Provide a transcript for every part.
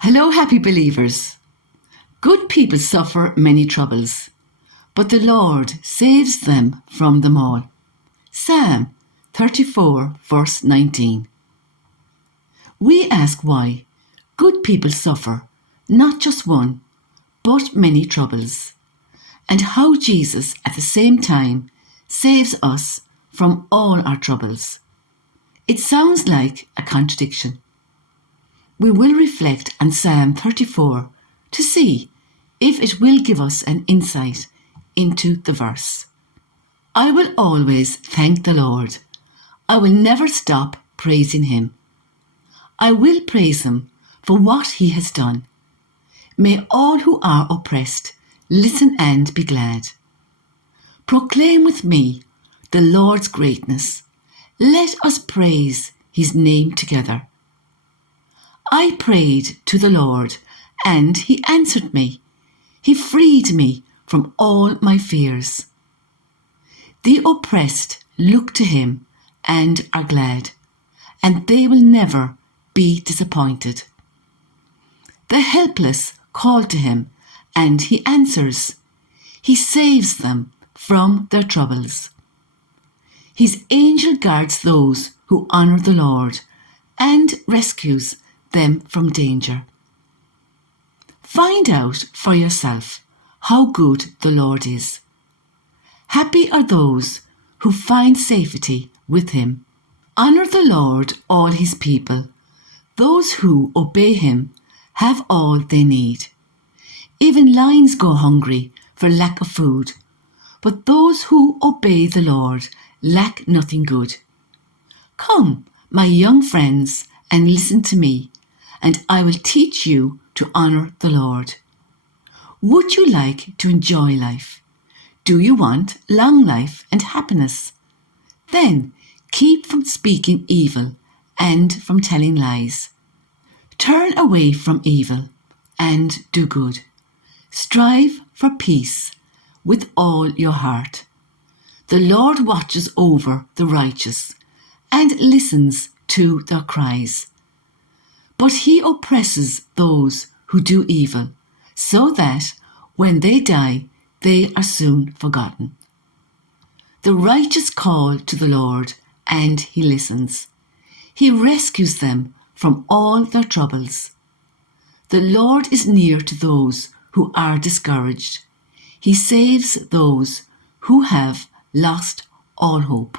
Hello, happy believers. Good people suffer many troubles, but the Lord saves them from them all. Psalm 34, verse 19. We ask why good people suffer not just one, but many troubles, and how Jesus at the same time saves us from all our troubles. It sounds like a contradiction. We will reflect on Psalm 34 to see if it will give us an insight into the verse. I will always thank the Lord. I will never stop praising him. I will praise him for what he has done. May all who are oppressed listen and be glad. Proclaim with me the Lord's greatness. Let us praise his name together. I prayed to the Lord, and he answered me. He freed me from all my fears. The oppressed look to him and are glad, and they will never be disappointed. The helpless call to him, and he answers. He saves them from their troubles. His angel guards those who honour the Lord and rescues them from danger. Find out for yourself how good the Lord is. Happy are those who find safety with him. Honour the Lord, all his people. Those who obey him have all they need. Even lions go hungry for lack of food, but those who obey the Lord lack nothing good. Come, my young friends, and listen to me, and I will teach you to honour the Lord. Would you like to enjoy life? Do you want long life and happiness? Then keep from speaking evil and from telling lies. Turn away from evil and do good. Strive for peace with all your heart. The Lord watches over the righteous and listens to their cries. But he oppresses those who do evil, so that when they die, they are soon forgotten. The righteous call to the Lord, and he listens. He rescues them from all their troubles. The Lord is near to those who are discouraged. He saves those who have lost all hope.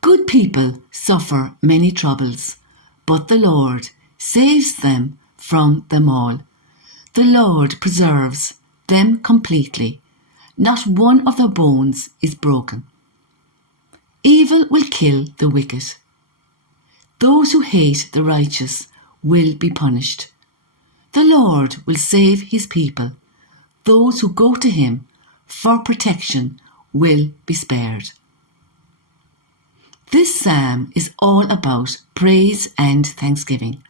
Good people suffer many troubles, but the Lord saves them from them all. The Lord preserves them completely. Not one of their bones is broken. Evil will kill the wicked. Those who hate the righteous will be punished. The Lord will save his people. Those who go to him for protection will be spared. This psalm is all about praise and thanksgiving,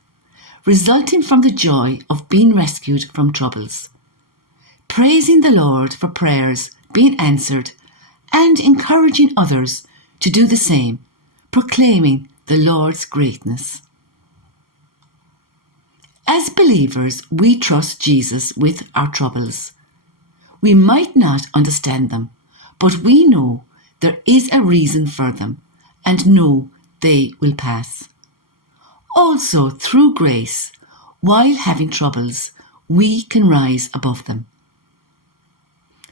resulting from the joy of being rescued from troubles. Praising the Lord for prayers being answered and encouraging others to do the same, proclaiming the Lord's greatness. As believers, we trust Jesus with our troubles. We might not understand them, but we know there is a reason for them and know they will pass. Also, through grace, while having troubles, we can rise above them.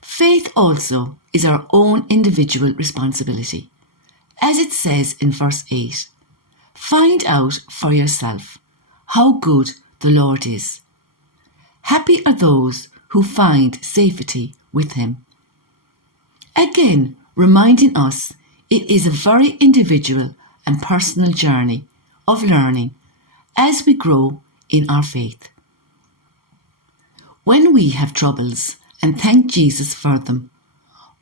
Faith also is our own individual responsibility. As it says in verse 8, find out for yourself how good the Lord is. Happy are those who find safety with him. Again, reminding us it is a very individual and personal journey of learning as we grow in our faith. When we have troubles and thank Jesus for them,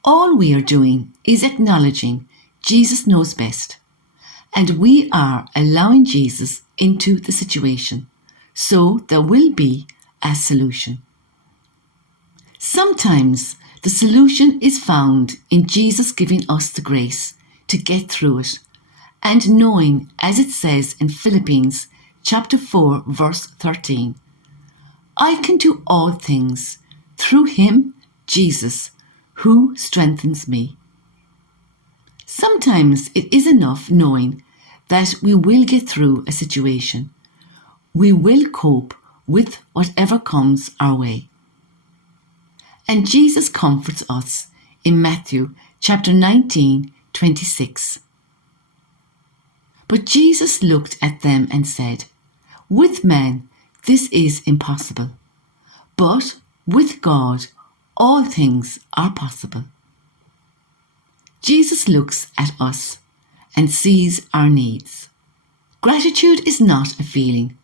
all we are doing is acknowledging Jesus knows best, and we are allowing Jesus into the situation, so there will be a solution. Sometimes the solution is found in Jesus giving us the grace to get through it, and knowing, as it says in Philippians chapter 4, verse 13. I can do all things through him, Jesus, who strengthens me. Sometimes it is enough knowing that we will get through a situation. We will cope with whatever comes our way. And Jesus comforts us in Matthew chapter 19:26. But Jesus looked at them and said, with man this is impossible, but with God all things are possible. Jesus looks at us and sees our needs. Gratitude is not a feeling,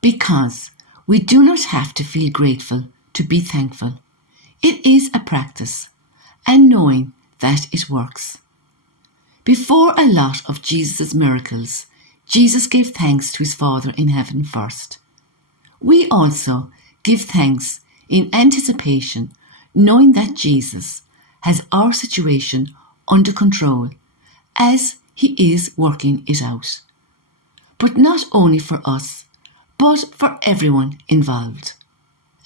because we do not have to feel grateful to be thankful. It is a practice, and knowing that it works. Before a lot of Jesus' miracles, Jesus gave thanks to his Father in heaven first. We also give thanks in anticipation, knowing that Jesus has our situation under control as he is working it out. But not only for us, but for everyone involved.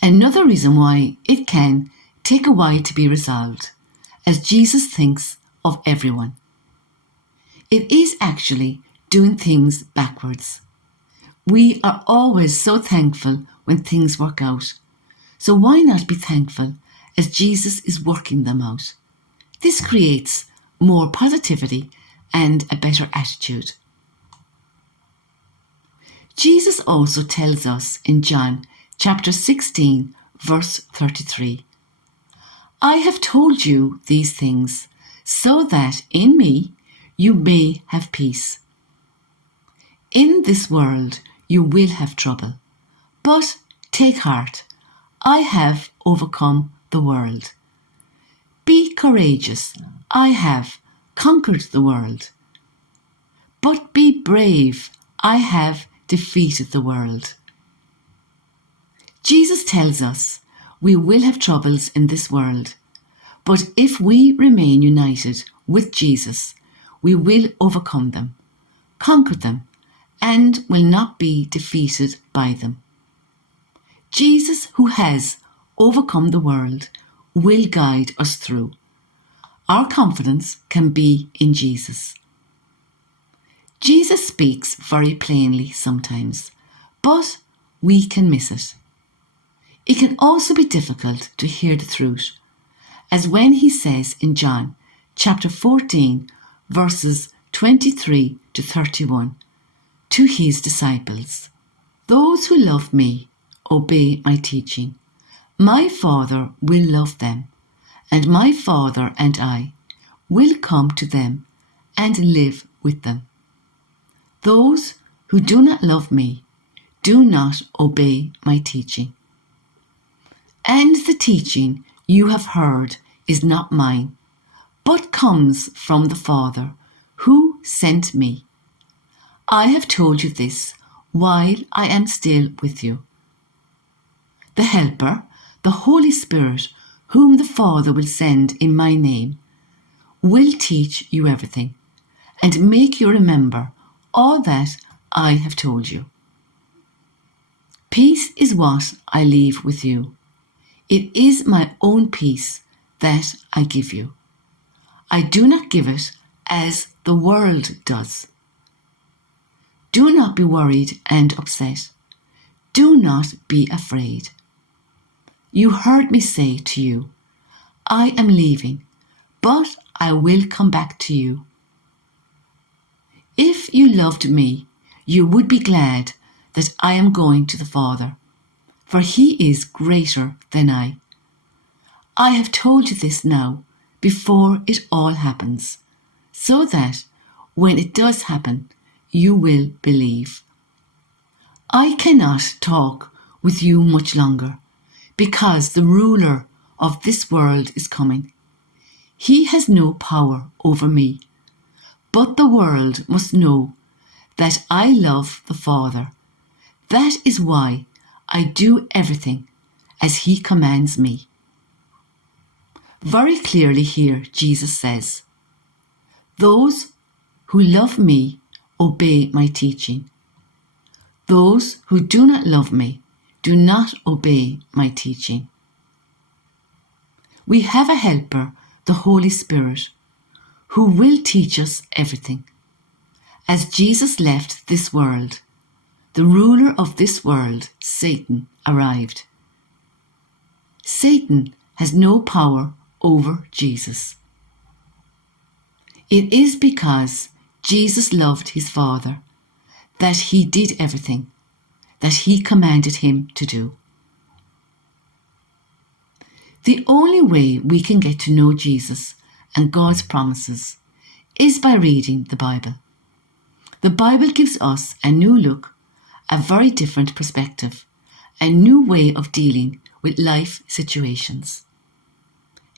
Another reason why it can take a while to be resolved, as Jesus thinks of everyone. It is actually doing things backwards. We are always so thankful when things work out. So why not be thankful as Jesus is working them out? This creates more positivity and a better attitude. Jesus also tells us in John chapter 16, verse 33, I have told you these things so that in me you may have peace. In this world you will have trouble, but take heart, I have overcome the world. Be courageous, I have conquered the world. But be brave, I have defeated the world. Jesus tells us we will have troubles in this world, but if we remain united with Jesus, we will overcome them, conquer them, and will not be defeated by them. Jesus, who has overcome the world, will guide us through. Our confidence can be in Jesus. Jesus speaks very plainly sometimes, but we can miss it. It can also be difficult to hear the truth, as when he says in John chapter 14, verses 23 to 31, to his disciples, those who love me obey my teaching. My Father will love them, and my Father and I will come to them and live with them. Those who do not love me do not obey my teaching. And the teaching you have heard is not mine, but comes from the Father who sent me. I have told you this while I am still with you. The Helper, the Holy Spirit, whom the Father will send in my name, will teach you everything and make you remember all that I have told you. Peace is what I leave with you. It is my own peace that I give you. I do not give it as the world does. Do not be worried and upset. Do not be afraid. You heard me say to you, I am leaving, but I will come back to you. If you loved me, you would be glad that I am going to the Father, for he is greater than I. I have told you this now, before it all happens, so that when it does happen, you will believe. I cannot talk with you much longer, because the ruler of this world is coming. He has no power over me, but the world must know that I love the Father. That is why I do everything as he commands me. Very clearly here, Jesus says, those who love me obey my teaching. Those who do not love me do not obey my teaching. We have a helper, the Holy Spirit, who will teach us everything. As Jesus left this world, the ruler of this world, Satan, arrived. Satan has no power over Jesus. It is because Jesus loved his Father that he did everything that he commanded him to do. The only way we can get to know Jesus and God's promises is by reading the Bible. The Bible gives us a new look, a very different perspective, a new way of dealing with life situations.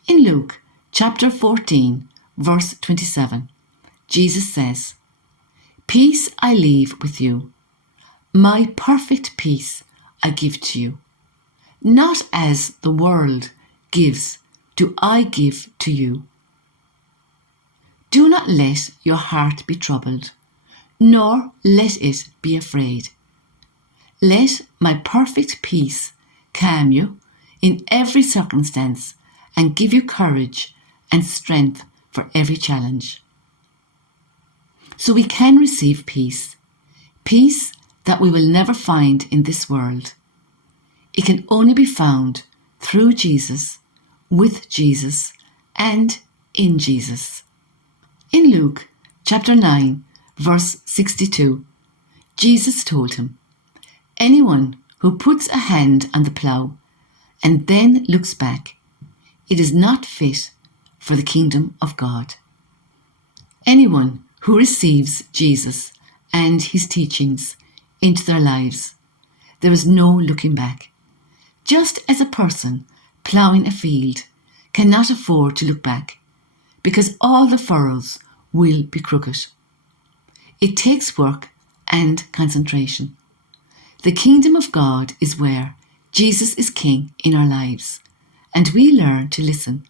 In Luke chapter 14, verse 27, Jesus says, "Peace I leave with you. My perfect peace I give to you. Not as the world gives, do I give to you. Do not let your heart be troubled, nor let it be afraid. Let my perfect peace calm you in every circumstance and give you courage and strength for every challenge." So we can receive peace, peace that we will never find in this world. It can only be found through Jesus, with Jesus, and in Jesus. In Luke chapter 9, verse 62, Jesus told him, "Anyone who puts a hand on the plough and then looks back, it is not fit for the kingdom of God." Anyone who receives Jesus and his teachings into their lives, there is no looking back. Just as a person ploughing a field cannot afford to look back, because all the furrows will be crooked. It takes work and concentration. The kingdom of God is where Jesus is king in our lives, and we learn to listen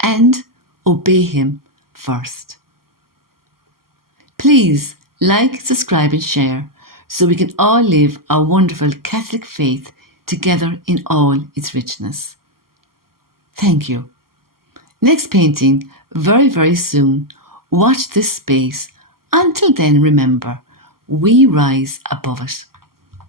and obey him first. Please like, subscribe and share so we can all live our wonderful Catholic faith together in all its richness. Thank you. Next painting very, very soon. Watch this space. Until then, remember, we rise above it.